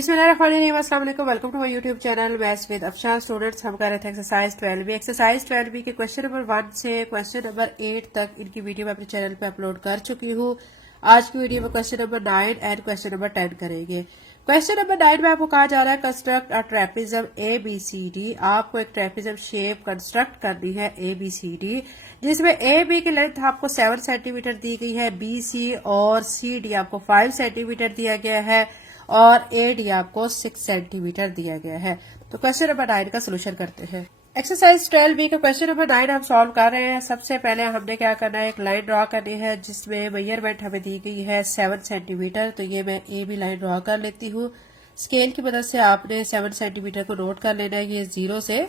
बिस्मिल्लाहिर्रहमानिर्रहीम, अस्सलाम वालेकुम। Welcome to my YouTube channel maths with Afsha. Students, हम कर रहे थे एक्सरसाइज 12B। एक्सरसाइज 12B के क्वेश्चन नंबर 1 से क्वेश्चन नंबर 8 तक इनकी वीडियो मैं अपने चैनल पे अपलोड कर चुकी हूँ। आज की वीडियो में question number 9 and question number 10 करेंगे। क्वेश्चन नंबर 9 में आपको कहा जा रहा है कंस्ट्रक्ट अ ट्रेपिज्म ABCD। आपको एक ट्रेपिज्म शेप कंस्ट्रक्ट करनी है ABCD, जिसमें AB की लेंथ आपको 7 सेंटीमीटर दी गई है, BC और CD आपको 5 सेंटीमीटर दिया गया है और AD आपको 6 सेंटीमीटर दिया गया है। तो क्वेश्चन नंबर 9 का सोल्यूशन करते हैं। एक्सरसाइज 12B का क्वेश्चन नंबर 9 हम सॉल्व कर रहे हैं। सबसे पहले हमने क्या करना है, एक लाइन ड्रॉ करनी है जिसमें मेजरमेंट हमें दी गई है 7 सेंटीमीटर। तो ये मैं AB लाइन ड्रॉ कर लेती हूँ। स्केल की मदद से आपने 7 सेंटीमीटर को नोट कर लेना है। ये 0 से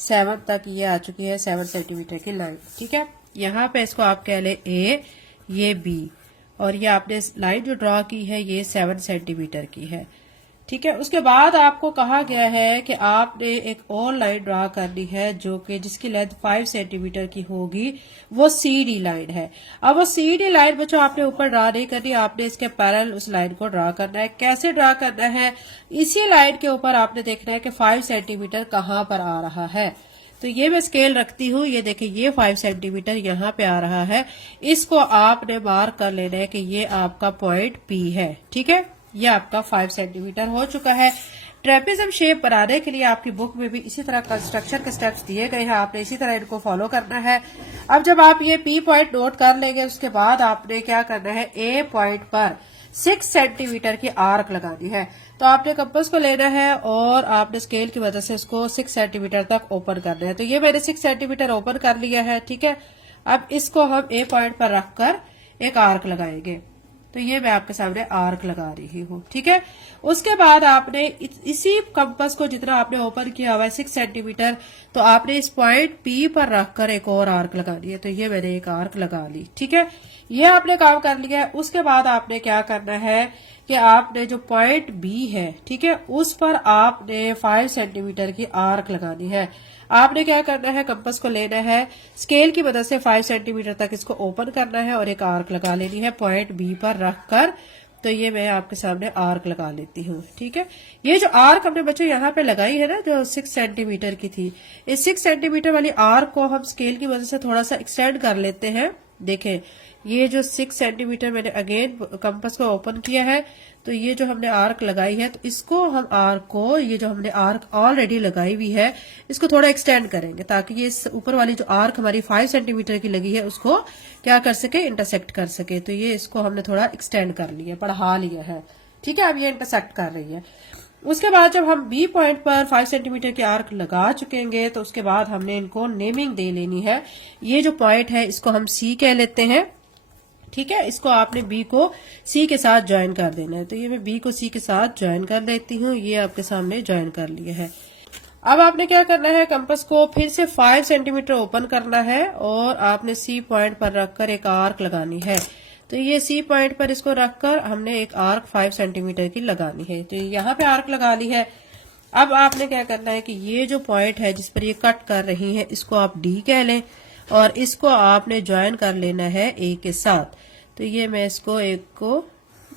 7 तक ये आ चुकी है 7 सेंटीमीटर की लाइन। ठीक है, यहाँ पे इसको आप कह ले A, ये B, और ये आपने लाइन जो ड्रॉ की है ये 7 सेंटीमीटर की है। ठीक है, उसके बाद आपको कहा गया है कि आपने एक और लाइन ड्रॉ करनी है जो कि जिसकी लेंथ 5 सेंटीमीटर की होगी, वो CD लाइन है। अब वो CD लाइन बच्चों आपने ऊपर ड्रॉ नहीं करनी, आपने इसके पैरेलल उस लाइन को ड्रॉ करना है। कैसे ड्रॉ करना है, इसी लाइन के ऊपर आपने देखना है कि 5 सेंटीमीटर कहाँ पर आ रहा है। तो ये मैं स्केल रखती हूँ, ये देखिए ये 5 सेंटीमीटर यहाँ पे आ रहा है। इसको आपने मार्क कर लेना है कि ये आपका पॉइंट P है। ठीक है, ये आपका 5 सेंटीमीटर हो चुका है। ट्रेपिज्म शेप बनाने के लिए आपकी बुक में भी इसी तरह कंस्ट्रक्शन के स्टेप्स दिए गए हैं, आपने इसी तरह इनको फॉलो करना है। अब जब आप ये P पॉइंट नोट कर लेंगे, उसके बाद आपने क्या करना है, A पॉइंट पर 6 सेंटीमीटर की आर्क लगानी है। तो आपने कंपास को लेना है और आपने स्केल की मदद से इसको 6 सेंटीमीटर तक ओपन करना है। तो ये मैंने 6 सेंटीमीटर ओपन कर लिया है। ठीक है, अब इसको हम A पॉइंट पर रखकर एक आर्क लगाएंगे। तो ये मैं आपके सामने आर्क लगा रही हूँ। ठीक है, उसके बाद आपने इसी कंपास को जितना आपने ओपन किया हुआ है 6 सेंटीमीटर, तो आपने इस पॉइंट P पर रखकर एक और आर्क लगानी है। तो ये मैंने एक आर्क लगा ली। ठीक है, ये आपने काम कर लिया है। उसके बाद आपने क्या करना है कि आपने जो पॉइंट B है, ठीक है, उस पर आपने 5 सेंटीमीटर की आर्क लगानी है। आपने क्या करना है, कंपास को लेना है, स्केल की मदद से 5 सेंटीमीटर तक इसको ओपन करना है और एक आर्क लगा लेनी है पॉइंट B पर रखकर। तो ये मैं आपके सामने आर्क लगा लेती हूँ। ठीक है, ये जो आर्क हमने बच्चों यहाँ पे लगाई है ना, जो 6 सेंटीमीटर की थी, इस 6 सेंटीमीटर वाली आर्क को हम स्केल की मदद से थोड़ा सा एक्सटेंड कर लेते हैं। देखें, ये जो 6 सेंटीमीटर मैंने अगेन कंपास को ओपन किया है, तो ये जो हमने आर्क लगाई है, तो इसको हम आर्क को, ये जो हमने आर्क ऑलरेडी लगाई हुई है, इसको थोड़ा एक्सटेंड करेंगे ताकि ये ऊपर वाली जो आर्क हमारी 5 सेंटीमीटर की लगी है उसको क्या कर सके, इंटरसेक्ट कर सके। तो ये इसको हमने थोड़ा एक्सटेंड कर लिया, बढ़ा लिया है। ठीक है, अब ये इंटरसेक्ट कर रही है। उसके बाद जब हम B पॉइंट पर 5 सेंटीमीटर की आर्क लगा चुकेंगे, तो उसके बाद हमने इनको नेमिंग दे लेनी है। ये जो पॉइंट है इसको हम C कह लेते हैं। ठीक है, इसको आपने B को C के साथ ज्वाइन कर देना है। तो ये मैं B को C के साथ ज्वाइन कर लेती हूँ। ये आपके सामने ज्वाइन कर लिया है। अब आपने क्या करना है, कंपास को फिर से 5 सेंटीमीटर ओपन करना है और आपने C पॉइंट पर रखकर एक आर्क लगानी है। तो ये C पॉइंट पर इसको रखकर हमने एक आर्क 5 सेंटीमीटर की लगानी है। तो यहाँ पे आर्क लगा ली है। अब आपने क्या करना है कि ये जो पॉइंट है जिस पर ये कट कर रही है, इसको आप D कह लें और इसको आपने ज्वाइन कर लेना है A के साथ। तो ये मैं इसको एक को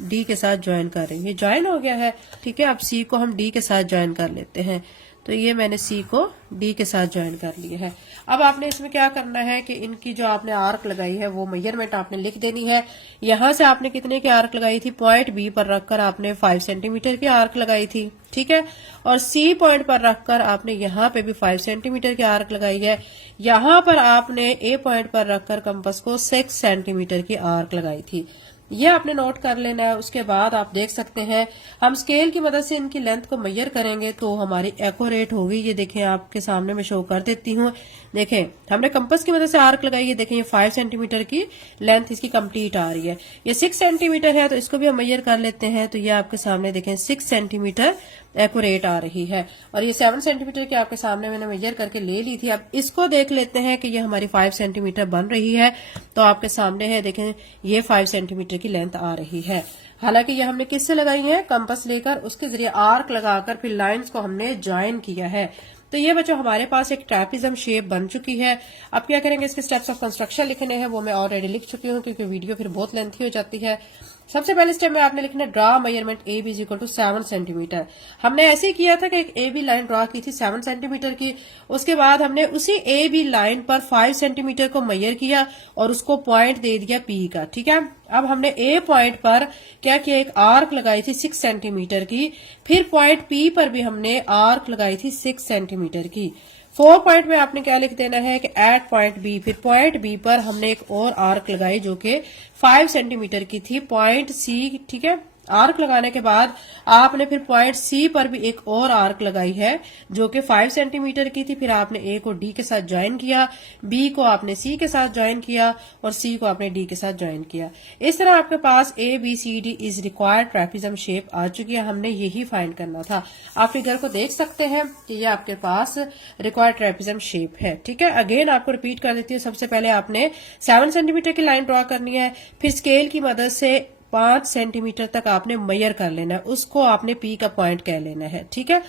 D के साथ ज्वाइन कर रही हूँ, ये ज्वाइन हो गया है। ठीक है, अब C को हम D के साथ ज्वाइन कर लेते हैं। तो ये मैंने C को D के साथ ज्वाइन कर लिया है। अब आपने इसमें क्या करना है कि इनकी जो आपने आर्क लगाई है वो मेजरमेंट आपने लिख देनी है। यहां से आपने कितने की आर्क लगाई थी, पॉइंट B पर रखकर आपने 5 सेंटीमीटर की आर्क लगाई थी। ठीक है, और C पॉइंट पर रखकर आपने यहाँ पे भी 5 सेंटीमीटर की आर्क लगाई है। यहाँ पर आपने A पॉइंट पर रखकर कंपास को 6 सेंटीमीटर की आर्क लगाई थी। ये आपने नोट कर लेना है। उसके बाद आप देख सकते हैं हम स्केल की मदद से इनकी लेंथ को मेजर करेंगे तो हमारी एक्यूरेट होगी। ये देखें, आपके सामने मैं शो कर देती हूँ। देखें, हमने कंपास की मदद से आर्क लगाई है। देखें, ये 5 सेंटीमीटर की लेंथ इसकी कंप्लीट आ रही है। ये 6 सेंटीमीटर है, तो इसको भी हम मेजर कर लेते हैं। तो ये आपके सामने देखें 6 सेंटीमीटर एक्यूरेट आ रही है। और ये 7 सेंटीमीटर की आपके सामने मैंने मेजर करके ले ली थी। अब इसको देख लेते हैं कि ये हमारी 5 सेंटीमीटर बन रही है। तो आपके सामने है, देखें, ये 5 सेंटीमीटर की लेंथ आ रही है। हालांकि ये हमने किससे लगाई है, कंपास लेकर उसके जरिए आर्क लगाकर फिर लाइंस को हमने ज्वाइन किया है। तो ये बच्चों हमारे पास एक ट्रेपिज्म शेप बन चुकी है। अब क्या करेंगे, इसके स्टेप्स ऑफ कंस्ट्रक्शन लिखने हैं, वो मैं ऑलरेडी लिख चुकी हूँ क्योंकि वीडियो फिर बहुत लेंथी हो जाती है। सबसे पहले स्टेप में आपने लिखना draw measurement A B is equal to 7 centimetre. हमने ऐसे ही किया था कि एक ए बी लाइन ड्रा की थी 7 सेंटीमीटर की। उसके बाद हमने उसी ए बी लाइन पर 5 सेंटीमीटर को मेजर किया और उसको पॉइंट दे दिया पी का। ठीक है, अब हमने ए पॉइंट पर क्या किया, एक आर्क लगाई थी 6 सेंटीमीटर की। फिर पॉइंट पी पर भी हमने आर्क लगाई थी 6 सेंटीमीटर की। 4 पॉइंट में आपने क्या लिख देना है कि एट पॉइंट बी, फिर पॉइंट बी पर हमने एक और आर्क लगाई जो कि 5 सेंटीमीटर की थी। पॉइंट सी, ठीक है, आर्क लगाने के बाद आपने फिर पॉइंट सी पर भी एक और आर्क लगाई है जो कि 5 सेंटीमीटर की थी। फिर आपने ए को डी के साथ ज्वाइन किया, बी को आपने सी के साथ ज्वाइन किया और सी को आपने डी के साथ ज्वाइन किया। इस तरह आपके पास A B C D is required trapezium shape आ चुकी है। हमने यही फाइंड करना था। आप फिगर को देख सकते हैं कि ये आपके पास रिक्वायर्ड ट्रेपेजियम शेप है। ठीक है, अगेन आपको रिपीट कर देती हूँ। सबसे पहले आपने 7 सेंटीमीटर की लाइन ड्रॉ करनी है, फिर स्केल की मदद से 5 सेंटीमीटर तक आपने मेजर कर लेना है, उसको आपने पी का पॉइंट कह लेना है। ठीक है,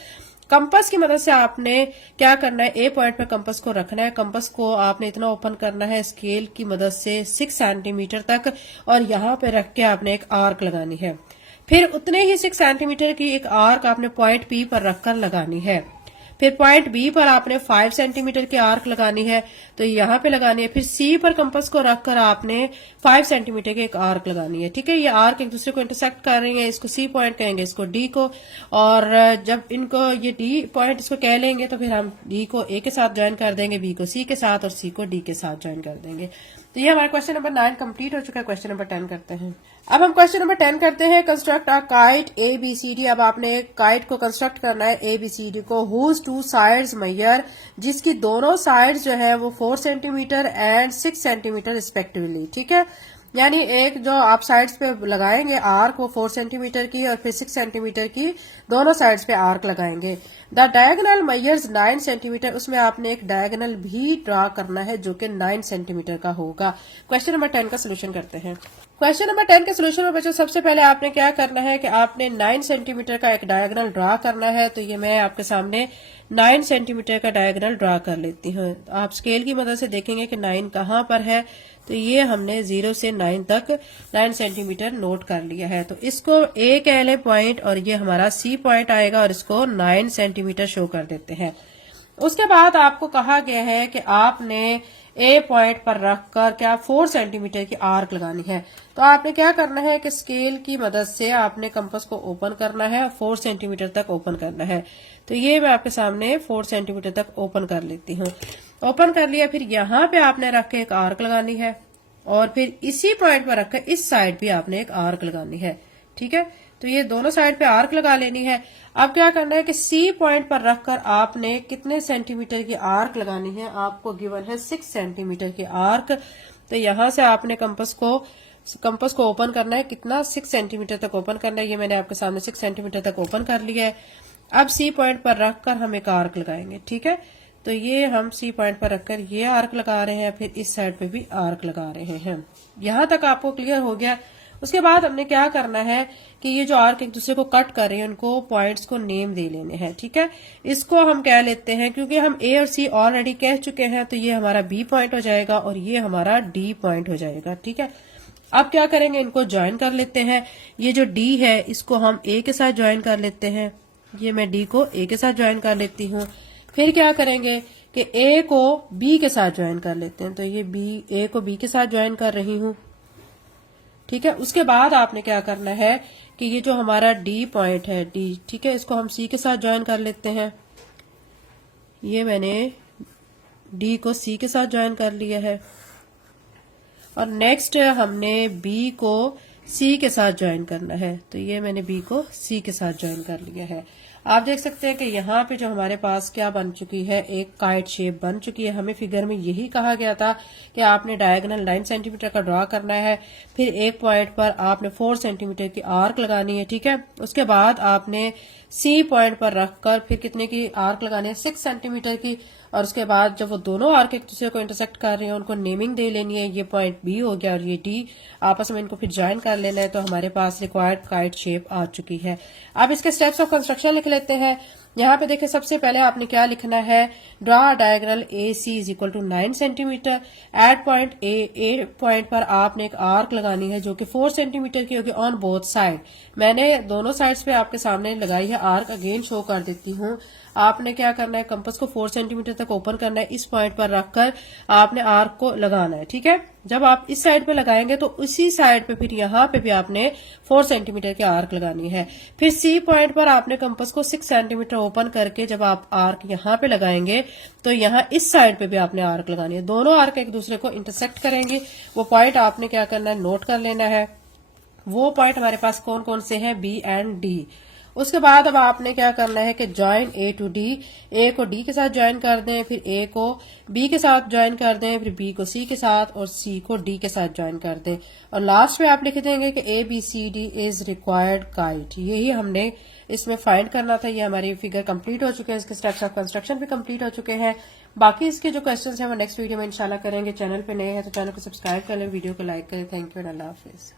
कंपास की मदद से आपने क्या करना है, ए पॉइंट पे कंपास को रखना है। कंपास को आपने इतना ओपन करना है स्केल की मदद से 6 सेंटीमीटर तक और यहाँ पे रख के आपने एक आर्क लगानी है। फिर उतने ही 6 सेंटीमीटर की एक आर्क आपने पॉइंट पी पर रखकर लगानी है। फिर पॉइंट बी पर आपने 5 सेंटीमीटर की आर्क लगानी है, तो यहाँ पे लगानी है। फिर सी पर कंपास को रखकर आपने 5 सेंटीमीटर की एक आर्क लगानी है। ठीक है, ये आर्क एक दूसरे को इंटरसेक्ट कर रही है, इसको सी पॉइंट कहेंगे, इसको डी को। और जब इनको ये डी पॉइंट इसको कह लेंगे तो फिर हम डी को ए के साथ ज्वाइन कर देंगे, बी को सी के साथ और सी को डी के साथ ज्वाइन कर देंगे। तो ये हमारा क्वेश्चन नंबर 9 कंप्लीट हो चुका है। क्वेश्चन नंबर 10 करते हैं। अब हम क्वेश्चन नंबर 10 करते हैं। Construct a kite A B C D. अब आपने एक काइट को कंस्ट्रक्ट करना है ए बी सी डी को, हुज 2 साइड्स मेजर, जिसकी दोनों साइड्स जो है वो 4 सेंटीमीटर एंड 6 सेंटीमीटर रिस्पेक्टिवली। ठीक है, यानी एक जो आप साइड्स पे लगाएंगे आर्क वो 4 सेंटीमीटर की और फिर 6 सेंटीमीटर की दोनों साइड्स पे आर्क लगाएंगे। The diagonal measures 9 centimetre. उसमें आपने एक डायगोनल भी ड्रा करना है जो कि 9 सेंटीमीटर का होगा। क्वेश्चन नंबर 10 का सोल्यूशन करते हैं। क्वेश्चन नंबर 10 के सोल्यूशन में बच्चों सबसे पहले आपने क्या करना है कि आपने 9 सेंटीमीटर का एक डायगोनल ड्रा करना है। तो ये मैं आपके सामने 9 सेंटीमीटर का डायगोनल ड्रा कर लेती हूँ। आप स्केल की मदद से देखेंगे कि 9 कहाँ पर है। तो ये हमने 0 से 9 तक 9 सेंटीमीटर नोट कर लिया है। तो इसको ए कह ले पॉइंट और ये हमारा सी पॉइंट आएगा और इसको 9 सेंटीमीटर शो कर देते हैं। उसके बाद आपको कहा गया है कि आपने ए पॉइंट पर रखकर क्या 4 सेंटीमीटर की आर्क लगानी है। तो आपने क्या करना है कि स्केल की मदद से आपने कंपास को ओपन करना है, 4 सेंटीमीटर तक ओपन करना है। तो ये मैं आपके सामने 4 सेंटीमीटर तक ओपन कर लेती हूँ। ओपन कर लिया, फिर यहाँ पे आपने रख के एक आर्क लगानी है और फिर इसी पॉइंट पर रखकर इस साइड भी आपने एक आर्क लगानी है। ठीक है, तो ये दोनों साइड पे आर्क लगा लेनी है। अब क्या करना है कि सी पॉइंट पर रखकर आपने कितने सेंटीमीटर की आर्क लगानी है, आपको गिवन है 6 सेंटीमीटर की आर्क। तो यहां से आपने कंपास को ओपन करना है, कितना 6 सेंटीमीटर तक ओपन करना है। ये मैंने आपके सामने 6 सेंटीमीटर तक ओपन कर लिया है। अब सी पॉइंट पर रखकर हम एक आर्क लगाएंगे। ठीक है, तो ये हम सी पॉइंट पर रखकर ये आर्क लगा रहे हैं, फिर इस साइड पे भी आर्क लगा रहे हैं। यहां तक आपको क्लियर हो गया। उसके बाद हमने क्या करना है कि ये जो आर्क एक दूसरे को कट कर रहे हैं उनको पॉइंट्स को नेम दे लेने हैं। ठीक है, इसको हम कह लेते हैं, क्योंकि हम ए और सी ऑलरेडी कह चुके हैं, तो ये हमारा बी पॉइंट हो जाएगा और ये हमारा डी पॉइंट हो जाएगा। ठीक है, अब क्या करेंगे, इनको ज्वाइन कर लेते हैं। ये जो डी है इसको हम ए के साथ ज्वाइन कर लेते हैं। ये मैं डी को ए के साथ ज्वाइन कर लेती हूँ। फिर क्या करेंगे कि ए को बी के साथ ज्वाइन कर लेते हैं। तो ये ए को बी के साथ ज्वाइन कर रही हूँ। ठीक है, उसके बाद आपने क्या करना है कि ये जो हमारा डी पॉइंट है डी, ठीक है, इसको हम सी के साथ ज्वाइन कर लेते हैं। ये मैंने डी को सी के साथ ज्वाइन कर लिया है और नेक्स्ट हमने बी को सी के साथ ज्वाइन करना है। तो ये मैंने बी को सी के साथ ज्वाइन कर लिया है। आप देख सकते हैं कि यहाँ पे जो हमारे पास क्या बन चुकी है, एक काइट शेप बन चुकी है। हमें फिगर में यही कहा गया था कि आपने डायगोनल 9 सेंटीमीटर का ड्रॉ करना है, फिर एक पॉइंट पर आपने 4 सेंटीमीटर की आर्क लगानी है। ठीक है, उसके बाद आपने सी पॉइंट पर रखकर फिर कितने की आर्क लगानी है, 6 सेंटीमीटर की। और उसके बाद जब वो दोनों आर्क एक दूसरे को इंटरसेक्ट कर रहे हैं उनको नेमिंग दे लेनी है। ये पॉइंट बी हो गया और ये डी, आपस में इनको फिर ज्वाइन कर लेना है। तो हमारे पास रिक्वायर्ड काइट शेप आ चुकी है। अब इसके स्टेप्स ऑफ कंस्ट्रक्शन लिख लेते हैं। यहाँ पे देखिए सबसे पहले आपने क्या लिखना है, draw diagonal A C is equal to 9 centimetre. At point A point पर आपने एक आर्क लगानी है जो कि 4 सेंटीमीटर की होगी ऑन बोथ साइड। मैंने दोनों साइड्स पे आपके सामने लगाई है आर्क, अगेन शो कर देती हूँ। आपने क्या करना है, कंपास को 4 सेंटीमीटर तक ओपन करना है, इस पॉइंट पर रखकर आपने आर्क को लगाना है, ठीक है। जब आप इस साइड पे लगाएंगे तो उसी साइड पे फिर यहाँ पे भी आपने 4 सेंटीमीटर की आर्क लगानी है। फिर सी पॉइंट पर आपने कंपास को 6 सेंटीमीटर ओपन करके जब आप आर्क यहाँ पे लगाएंगे तो यहाँ इस साइड पे भी आपने आर्क लगानी है। दोनों आर्क एक दूसरे को इंटरसेक्ट करेंगे। वो पॉइंट आपने क्या करना है, नोट कर लेना है। वो पॉइंट हमारे पास कौन कौन से हैं, बी एंड डी। उसके बाद अब आपने क्या करना है कि ज्वाइन ए टू डी, ए को डी के साथ ज्वाइन कर दें, फिर ए को बी के साथ ज्वाइन कर दें, फिर बी को सी के साथ और सी को डी के साथ ज्वाइन कर दें। और लास्ट में आप लिख देंगे कि A B C D is required kite. यही हमने इसमें फाइंड करना था। ये हमारी फिगर कंप्लीट हो चुके हैं, इसके स्टेप्स ऑफ कंस्ट्रक्शन भी कंप्लीट हो चुके हैं। बाकी इसके जो क्वेश्चंस हैं वो नेक्स्ट वीडियो में इंशाल्लाह करेंगे। चैनल पे नए हैं तो चैनल को सब्सक्राइब कर लें, वीडियो को लाइक करें। Thank you and Allah Hafiz.